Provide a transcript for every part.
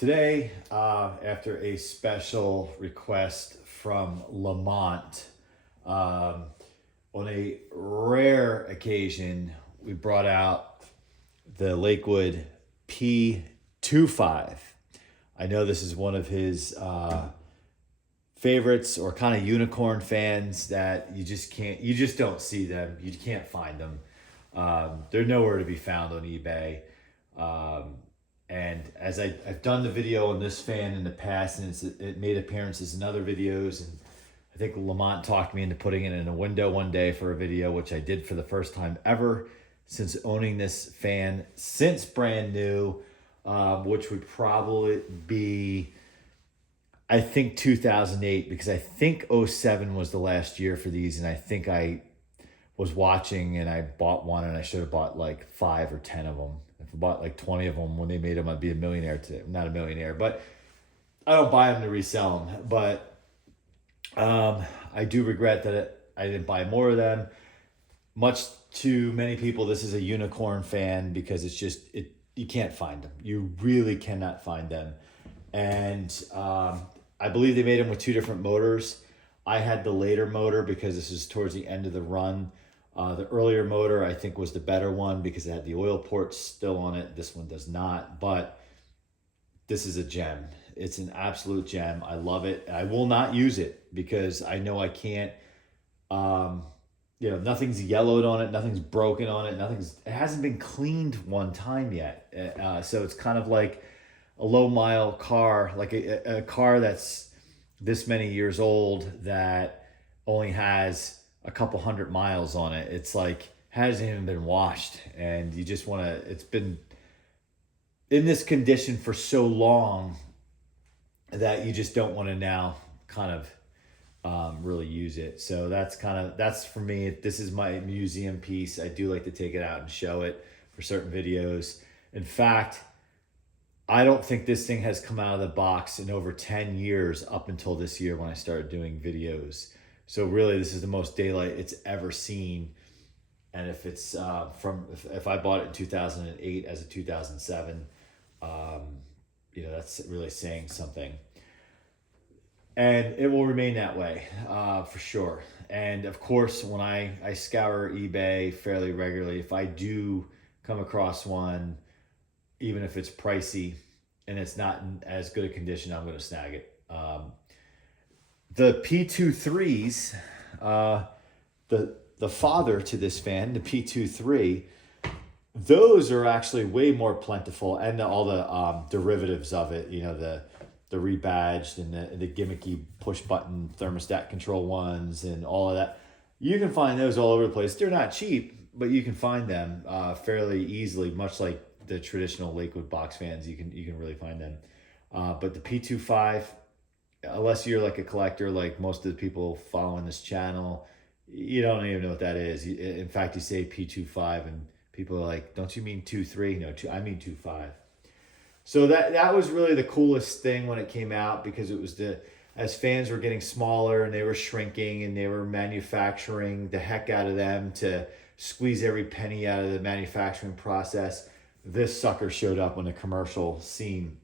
Today, after a special request from Lamont, um, on a rare occasion, we brought out the Lakewood P-25. I know this is one of his favorites or kind of unicorn fans that you just don't see them. You can't find them. They're nowhere to be found on eBay. Um, and as I've done the video on this fan in the past, and it made appearances in other videos, and I think Lamont talked me into putting it in a window one day for a video, which I did for the first time ever since owning this fan, since brand new, which would probably be, I think, 2008, because I think '07 was the last year for these, and I think I was watching and I bought one, and I should have bought like 5 or 10 of them. If I bought like 20 of them when they made them, I'd be a millionaire today. Not a millionaire, but I don't buy them to resell them. But I do regret that I didn't buy more of them. Much to many people, this is a unicorn fan because you can't find them. You really cannot find them. And I believe they made them with 2 different motors. I had the later motor because this is towards the end of the run. The earlier motor, I think, was the better one because it had the oil ports still on it. This one does not, but this is a gem. It's an absolute gem. I love it. I will not use it because I know I can't, nothing's yellowed on it. Nothing's broken on it. It hasn't been cleaned one time yet. So it's kind of like a low mile car, like a car that's this many years old that only has a couple 100 miles on it. It's like hasn't even been washed, and you just want to, it's been in this condition for so long that you just don't want to now kind of really use it. So that's for me. This is my museum piece. I do like to take it out and show it for certain videos. In fact, I don't think this thing has come out of the box in over 10 years up until this year when I started doing videos. So really, this is the most daylight it's ever seen. And if it's if I bought it in 2008 as a 2007, that's really saying something. And it will remain that way for sure. And of course, when I scour eBay fairly regularly, if I do come across one, even if it's pricey and it's not in as good a condition, I'm going to snag it. The P23s, the father to this fan, the P23, those are actually way more plentiful, and all the derivatives of it, the rebadged and the gimmicky push button thermostat control ones and all of that. You can find those all over the place. They're not cheap, but you can find them fairly easily, much like the traditional Lakewood box fans. You can really find them. But the P25, unless you're like a collector, like most of the people following this channel, you don't even know what that is. In fact, you say P25 and people are like, don't you mean 2.3? No, I mean 2.5. So that was really the coolest thing when it came out, because it was as fans were getting smaller and they were shrinking and they were manufacturing the heck out of them to squeeze every penny out of the manufacturing process. This sucker showed up on the commercial scene.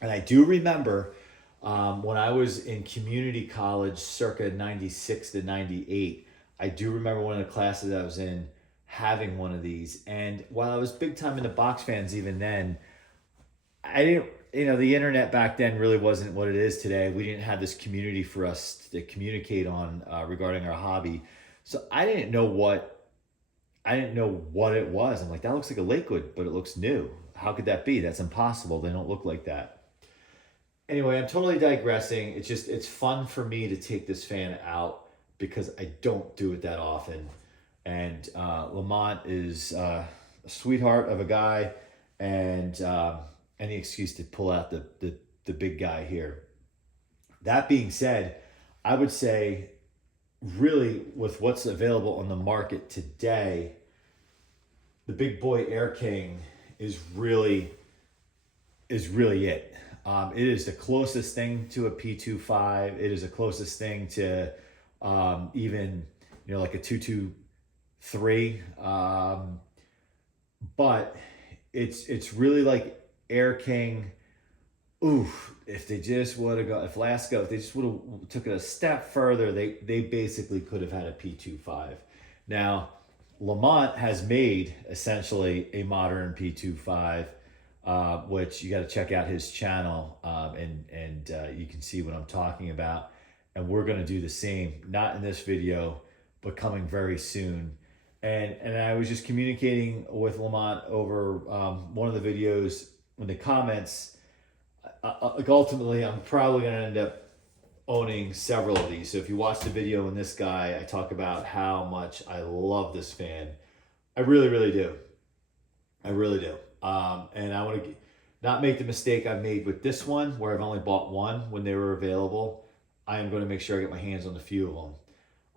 And I do remember when I was in community college circa 96 to 98, I do remember one of the classes I was in having one of these. And while I was big time into box fans even then, I didn't, the internet back then really wasn't what it is today. We didn't have this community for us to communicate on regarding our hobby. So I didn't know what it was. I'm like, that looks like a Lakewood, but it looks new. How could that be? That's impossible. They don't look like that. Anyway, I'm totally digressing. It's fun for me to take this fan out because I don't do it that often. And Lamont is a sweetheart of a guy, and any excuse to pull out the big guy here. That being said, I would say really with what's available on the market today, the big boy Air King is really it. It is the closest thing to a P25. It is the closest thing to even like a 223. But it's really like Air King Ooh, if they just would have got, if Lasco, if they just would have took it a step further, they basically could have had a P-25. Now, Lamont has made essentially a modern P-25, which you got to check out his channel, and you can see what I'm talking about. And we're going to do the same, not in this video, but coming very soon. And I was just communicating with Lamont over one of the videos in the comments. Like ultimately, I'm probably going to end up owning several of these. So if you watch the video in this guy, I talk about how much I love this fan. I really, really do. I really do. And I want to not make the mistake I made with this one, where I've only bought one when they were available. I am going to make sure I get my hands on a few of them.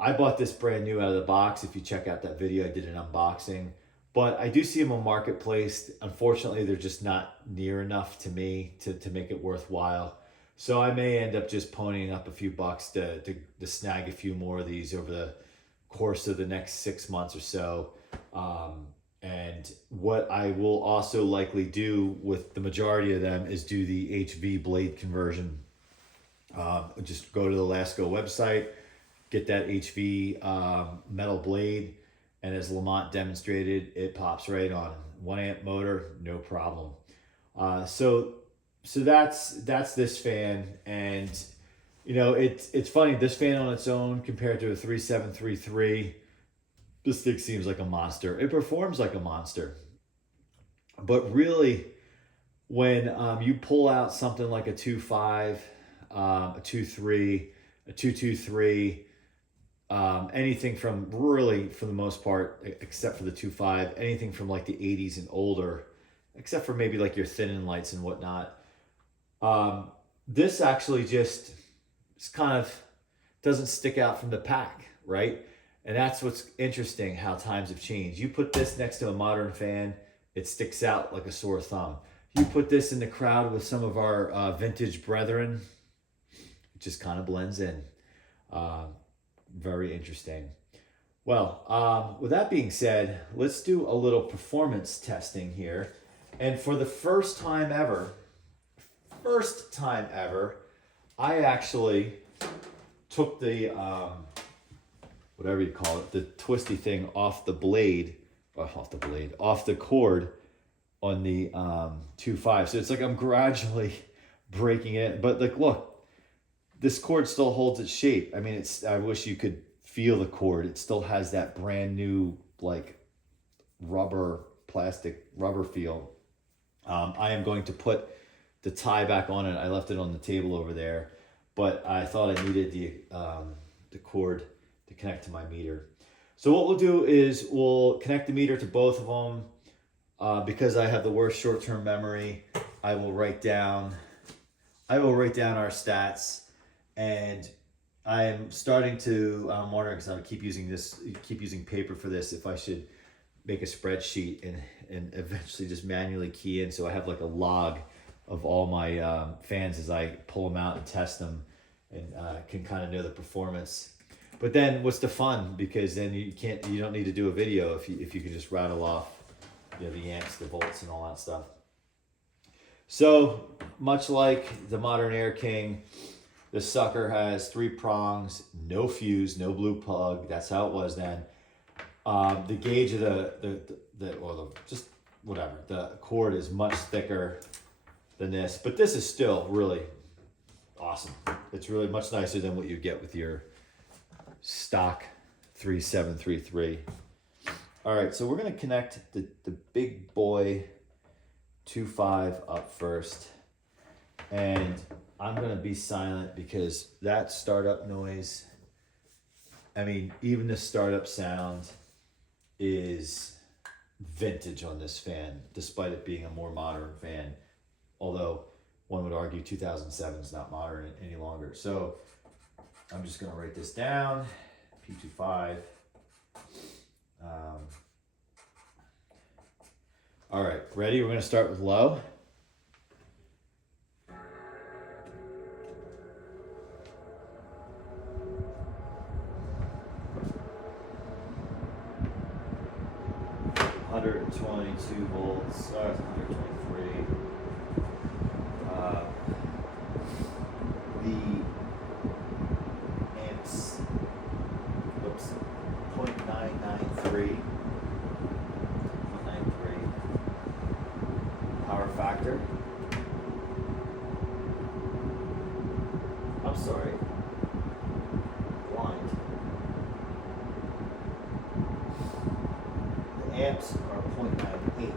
I bought this brand new out of the box. If you check out that video, I did an unboxing. But I do see them on Marketplace. Unfortunately, they're just not near enough to me to make it worthwhile. So I may end up just ponying up a few bucks to snag a few more of these over the course of the next 6 months or so. And what I will also likely do with the majority of them is do the HV blade conversion. Just go to the Lasco website, get that HV metal blade, and as Lamont demonstrated, it pops right on. 1 amp motor, no problem. So that's this fan, and you know it's funny. This fan on its own compared to a 3733, this thing seems like a monster. It performs like a monster, but really, when you pull out something like a 2.5, a 2.3, a 2.23. Anything from really, for the most part, except for the 2.5, anything from like the 80s and older, except for maybe like your thin-in lights and whatnot. This actually just kind of doesn't stick out from the pack, right? And that's what's interesting, how times have changed. You put this next to a modern fan, it sticks out like a sore thumb. You put this in the crowd with some of our vintage brethren, it just kind of blends in. Very interesting. Well, with that being said, let's do a little performance testing here. And for the first time ever, I actually took the, whatever you call it, the twisty thing off the blade, off the cord on the 2.5. So it's like I'm gradually breaking it. But like, look, this cord still holds its shape. I mean, I wish you could feel the cord. It still has that brand new, like, plastic rubber feel. I am going to put the tie back on it. I left it on the table over there, but I thought I needed the cord to connect to my meter. So what we'll do is we'll connect the meter to both of them. Because I have the worst short-term memory, I will write down our stats. And I am starting to wonder, because I keep using paper for this, if I should make a spreadsheet and eventually just manually key in, so I have like a log of all my fans as I pull them out and test them, and can kind of know the performance. But then what's the fun? Because then you don't need to do a video if you can just rattle off, you know, the amps, the volts, and all that stuff. So much like the modern Air King, this sucker has 3 prongs, no fuse, no blue plug. That's how it was then. The gauge of the cord is much thicker than this, but this is still really awesome. It's really much nicer than what you get with your stock 3733. All right, so we're gonna connect the big boy 2.5 up first, and I'm going to be silent because that startup noise, I mean, even the startup sound is vintage on this fan, despite it being a more modern fan. Although one would argue 2007 is not modern any longer. So I'm just going to write this down, P25. All right, ready? We're going to start with low. .122 volts, 123. factor. I'm sorry. Blind. The amps are 0.98.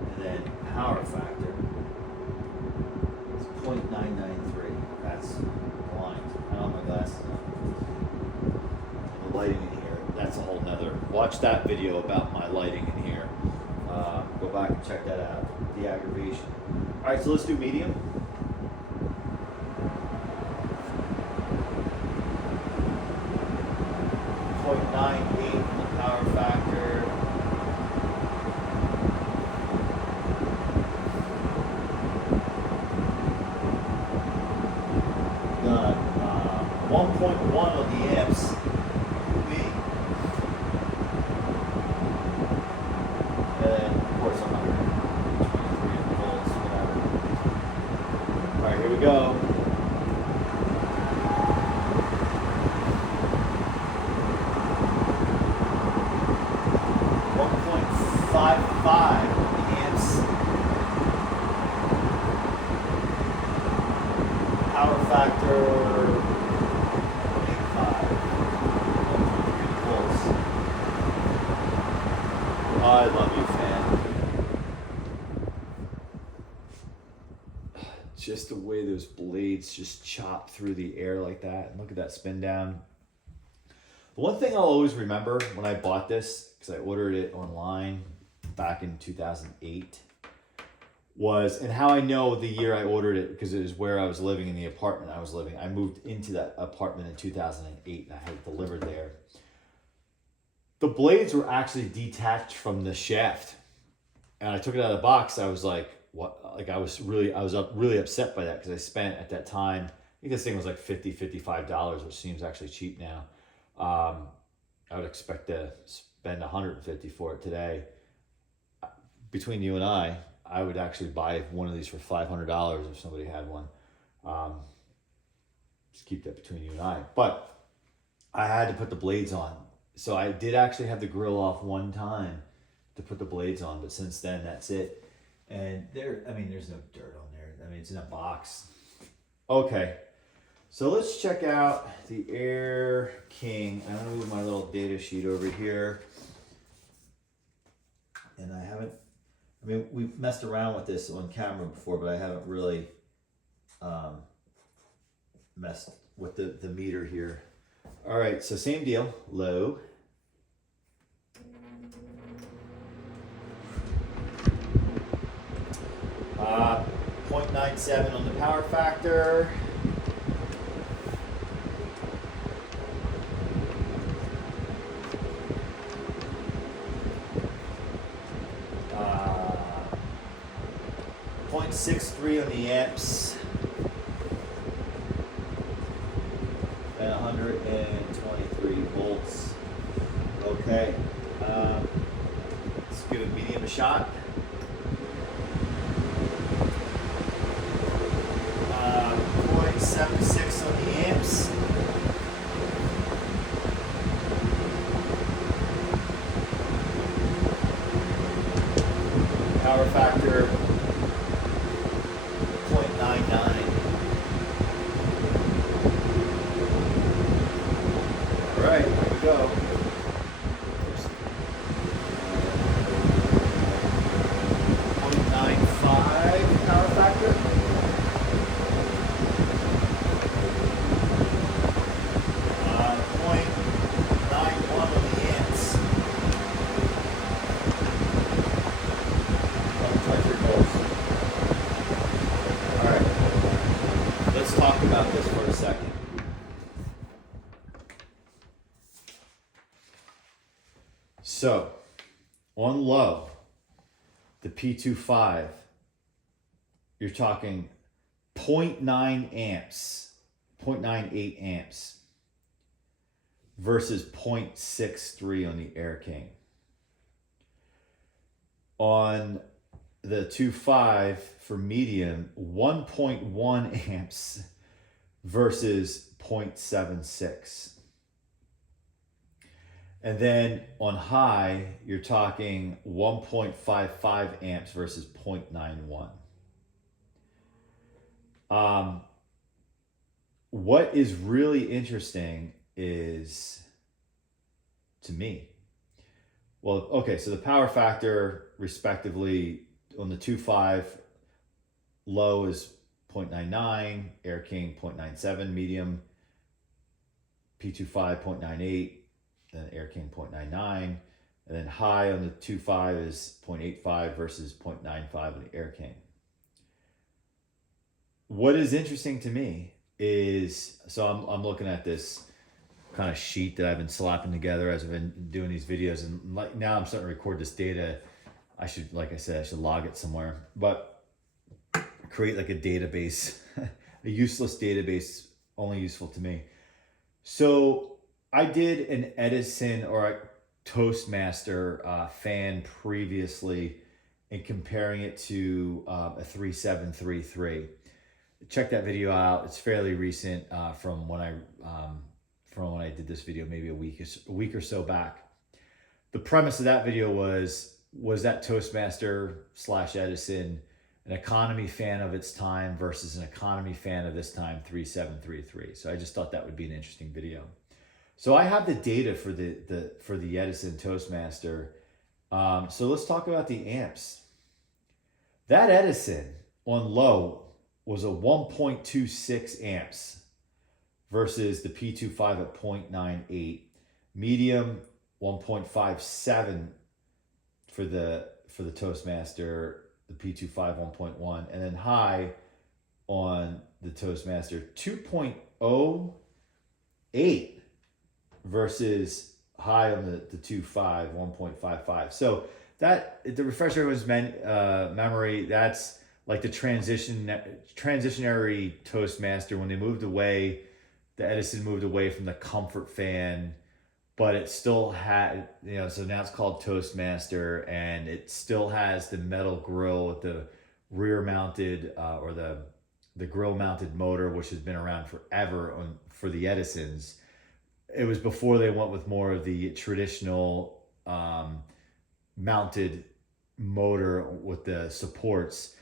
And then power factor is 0.993. That's blind. I don't have my glasses on. And the lighting in here, that's a whole nother. Watch that video about my lighting in here. Go back and check that out. The aggravation. All right, so let's do medium. .98 in the power factor. Got 1.1 on the amps. And of course 123 volts, whatever. All right, here we go. 1.55 amps. Power factor 0.85. 1.3 volts. I love you, fan. Just the way those blades just chop through the air like that. And look at that spin down. The one thing I'll always remember when I bought this, because I ordered it online back in 2008, was, and how I know the year I ordered it, because it was where I was living in the apartment I was living. I moved into that apartment in 2008 and I had it delivered there. The blades were actually detached from the shaft. And I took it out of the box. I was like, what? Like I was really upset by that, because I spent at that time, I think this thing was like $50, $55, which seems actually cheap now. I would expect to spend $150 for it today. Between you and I would actually buy one of these for $500 if somebody had one. Just keep that between you and I. But I had to put the blades on. So I did actually have the grill off one time to put the blades on, but since then, that's it. And there's no dirt on there. I mean, it's in a box. Okay. So let's check out the Air King. I'm gonna move my little data sheet over here. And we've messed around with this on camera before, but I haven't really messed with the meter here. All right, so same deal, low. Uh, 0.97 on the power factor. Uh, 0.63 on the amps. And 123 volts. Okay. Let's give a medium a shot. 0.76 on the amps. Power factor 0.99. All right, here we go. 0.95 power factor. 0.91 on the amps. 123 volts. All right, let's talk about this for a second. So, on low, the P-25, you're talking 0.9 amps, 0.98 amps versus 0.63 on the Air King. On the 2.5 for medium, 1.1 amps versus 0.76. And then on high, you're talking 1.55 amps versus 0.91. What is really interesting is, to me, well, okay, so the power factor, respectively, on the 2.5, low is 0.99, Air King 0.97, medium P-25 0.98, then Air King 0.99, and then high on the 2.5 is 0.85 versus 0.95 on the Air King. What is interesting to me is, so I'm looking at this kind of sheet that I've been slapping together as I've been doing these videos, and like now I'm starting to record this data. I should, like I said, I should log it somewhere, but create like a database, a useless database, only useful to me. So I did an Edison or a Toastmaster fan previously, and comparing it to a 3733. Check that video out. It's fairly recent from when I did this video, maybe a week or so back. The premise of that video was that Toastmaster / Edison an economy fan of its time versus an economy fan of this time, 3733. So I just thought that would be an interesting video. So I have the data for the Edison Toastmaster. So let's talk about the amps. That Edison on low was a 1.26 amps versus the P-25 at 0.98. Medium 1.57 for the Toastmaster, the P-25 1.1, and then high on the Toastmaster 2.08 versus high on the 2.5 1.55. So that, to refresh everyone's memory, that's like the transitionary Toastmaster when they moved away. The Edison moved away from the comfort fan, but it still had, so now it's called Toastmaster, and it still has the metal grill with the rear mounted or the grill mounted motor, which has been around forever for the Edisons. It was before they went with more of the traditional mounted motor with the supports.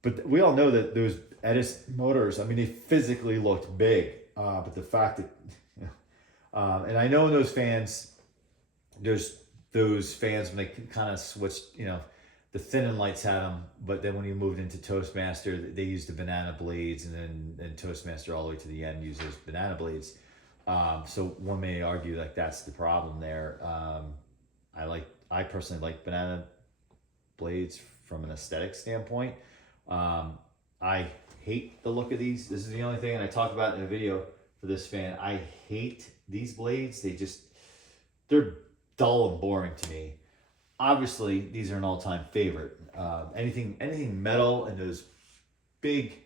But we all know that those Edison motors, I mean, they physically looked big. But the fact that, and I know those fans, there's those fans when they kind of switched, the thin lights had them, but then when you moved into Toastmaster, they used the banana blades, and then Toastmaster all the way to the end uses banana blades. So one may argue like that's the problem there. I personally like banana blades from an aesthetic standpoint. I hate the look of these. This is the only thing, and I talked about in a video for this fan. I hate these blades. They're dull and boring to me. Obviously, these are an all-time favorite. Anything metal and those big,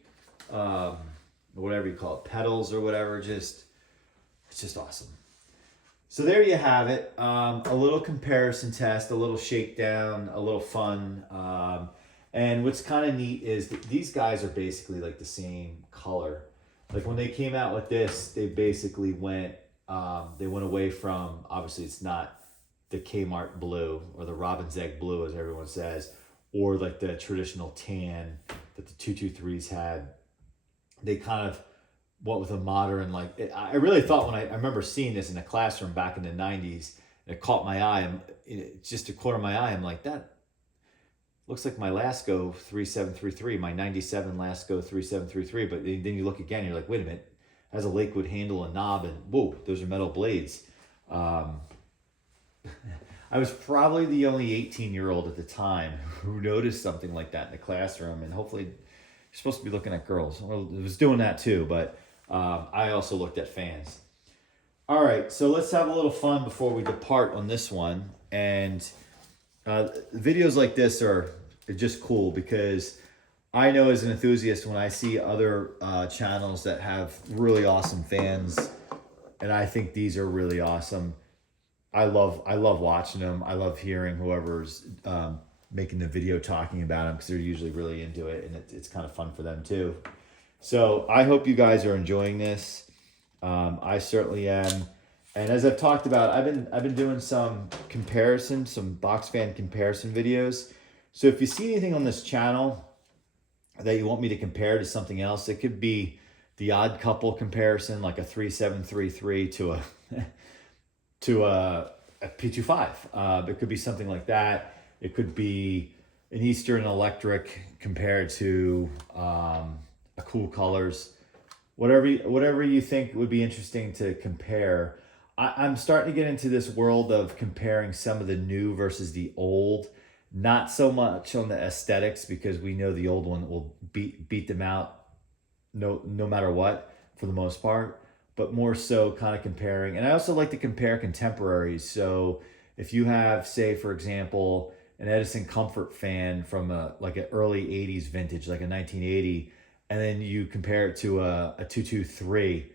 whatever you call it, pedals or whatever, it's just awesome. So there you have it. A little comparison test, a little shakedown, a little fun. And what's kind of neat is that these guys are basically like the same color. Like when they came out with this, they basically went away from, obviously it's not the Kmart blue or the Robin's Egg blue, as everyone says, or like the traditional tan that the 223s had. They kind of went with a modern, I really thought when I remember seeing this in a classroom back in the 90s, and it caught my eye, and just a corner of my eye, I'm like, that looks like my Lasco 3733, my 97 Lasco 3733. But then you look again, you're like, wait a minute, it has a Lakewood handle and knob, and whoa, those are metal blades. I was probably the only 18-year-old at the time who noticed something like that in the classroom, and hopefully you're supposed to be looking at girls. Well, I was doing that too, but I also looked at fans. All right, so let's have a little fun before we depart on this one. And videos like this are just cool because I know as an enthusiast, when I see other channels that have really awesome fans, and I think these are really awesome, I love watching them. I love hearing whoever's making the video talking about them because they're usually really into it, and it's kind of fun for them too. So I hope you guys are enjoying this. I certainly am. And as I've talked about, I've been doing some comparison, some box fan comparison videos. So if you see anything on this channel that you want me to compare to something else, it could be the odd couple comparison, like a 3733 to a to a P-25. It could be something like that. It could be an Eastern Electric compared to a Cool Colors. Whatever you think would be interesting to compare. I'm starting to get into this world of comparing some of the new versus the old. Not so much on the aesthetics, because we know the old one will beat them out no matter what for the most part, but more so kind of comparing. And I also like to compare contemporaries. So if you have, say, for example, an Edison Comfort fan from like an early 80s vintage, like a 1980, and then you compare it to a 223,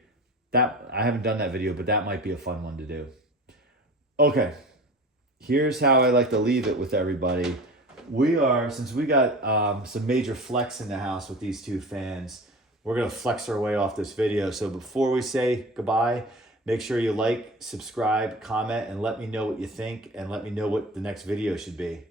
that I haven't done that video, but that might be a fun one to do. Okay, here's how I like to leave it with everybody. Since we got some major flex in the house with these two fans, we're going to flex our way off this video. So before we say goodbye, make sure you like, subscribe, comment, and let me know what you think, and let me know what the next video should be.